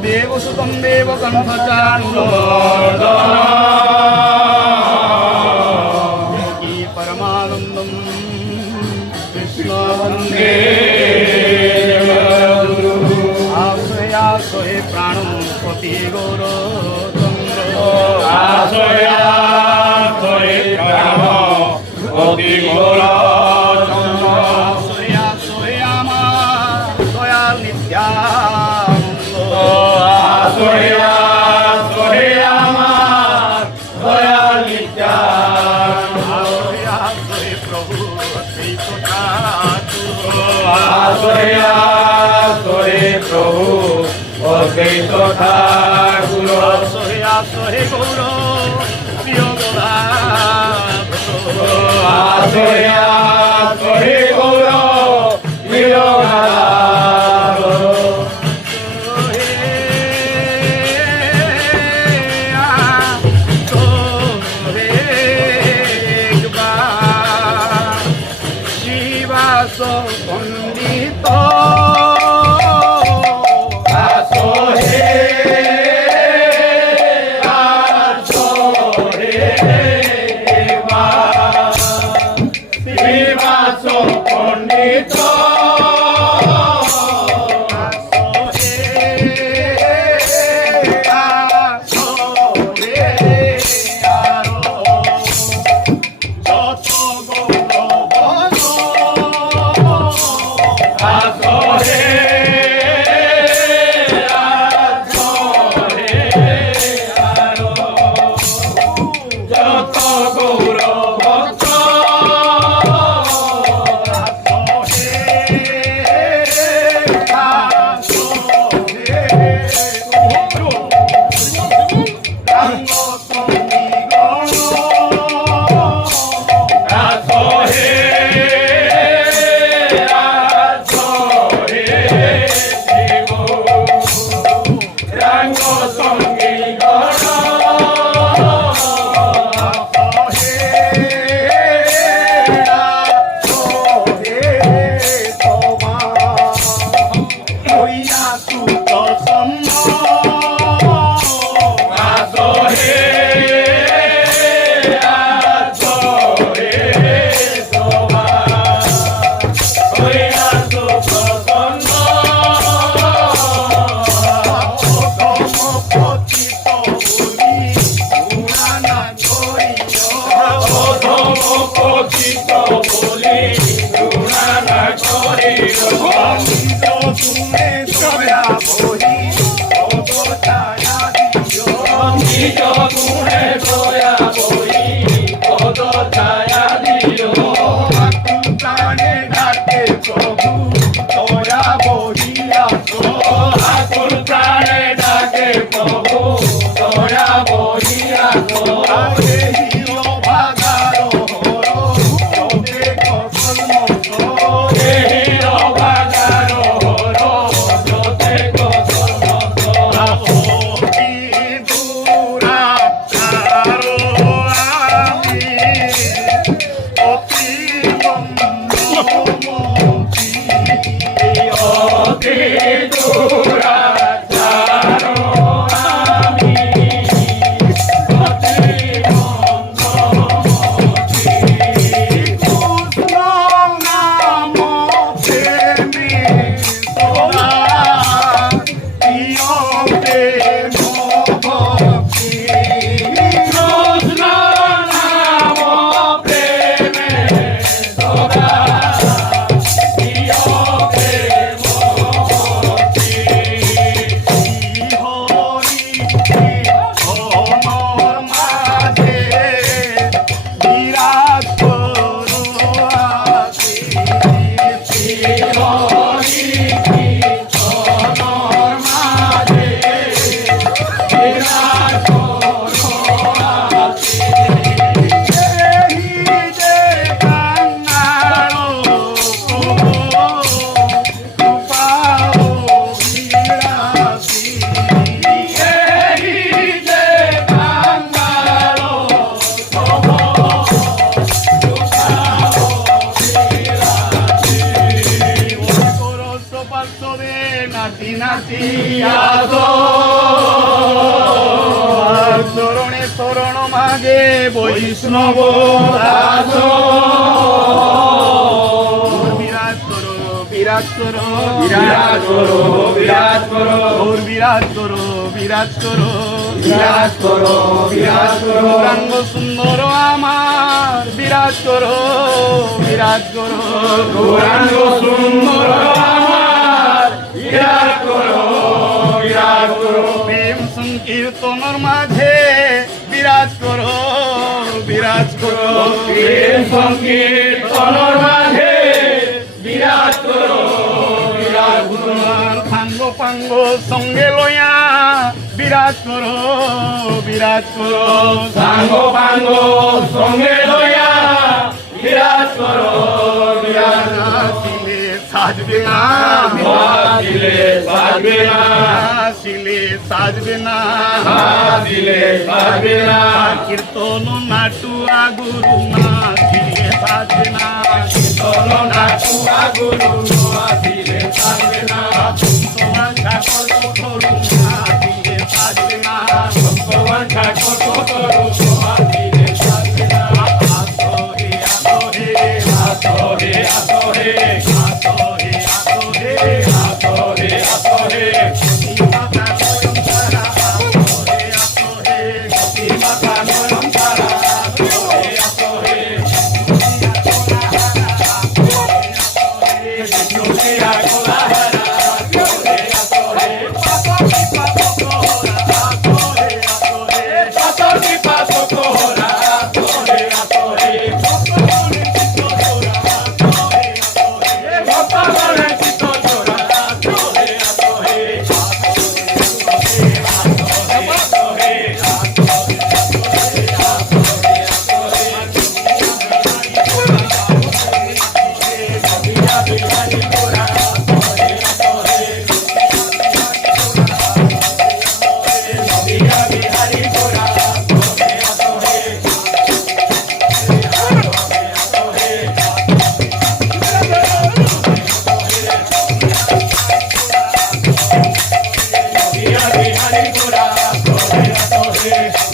वसुदेवसुतं देवकन्धचारुणम् परमानन्दं कृष्ण वन्दे आश्रयाश्रये प्राणं पति गौरचन्द्र आश्रयाश्रये प्राणं पति गौरचन्द्र आश्रयाश्रये আমার দয়াল নিত্যানন্দ आश्रयाश्रये আমার দয়াল নিত্যানন্দ আশ্রয়াশ্রয়ে প্রভু অদ্বৈত ঠাকুর आश्रयाश्रये प्रभु अद्वैत ठाकुर আশ্রয়াশ্রয়ে গৌর প্রিয় গদাধর आश्रयाश्रये गौर পণ্ডিত নাচি নাচি আসো চরণে শরণ মাগে বৈষ্ণব দাস বিরাজ করো বিরাজ করো বিরাজ করো বিরাজ করো গৌর বিরাজ করো বিরাজ করো বিরাজ করো বিরাজ করো গৌরাঙ্গ সুন্দর আমার বিরাজ করো বিরাজ করো গৌরাঙ্গ সুন্দর আমার বিরাজ করো বিরাজ করো প্রেম সংকীর্তনের মাঝে বিরাজ করো বিরাজ করো প্রেম সংকীর্তনের মাঝে বিরাজ করো বিরাজ করো ভাঙ্গ পাঙ্গ সঙ্গে লয়া বিরাজ করো বিরাজ করো সাঙ্গ পাঙ্গ সঙ্গে লইয়া বিরাজ করো বিরাজ করো আসিলে সাজবে না আসিলে সাজবে না আসিলে সাজবে না আসিলে সাজবে না কীর্তন নাটুয়া গুরু নাচিলে সাজবে না চলো না কুয়া গুরু আসিলে সাজবে না তোমার ঠাকুর করু নাচিলে সাজবে না ভগবান ঠাকুর করো আসিলে সাজবে না আসো হে আসো হে আসো হে আসো হে আসো হে আসো হে আসো হে আসো হে মাতা স্বয়ং তারা আসো হে আসো হে মাতা নয়ন তারা আসো হে আসো হে দুনিয়া কোলাহরা আসো হে আসো হে পাতকি পাতো কোহরা আসো হে আসো হে ভক্তগণে চিত্ত জোড়া আসো হে আসো হে বিহারি গোরা আসো হে আসো হে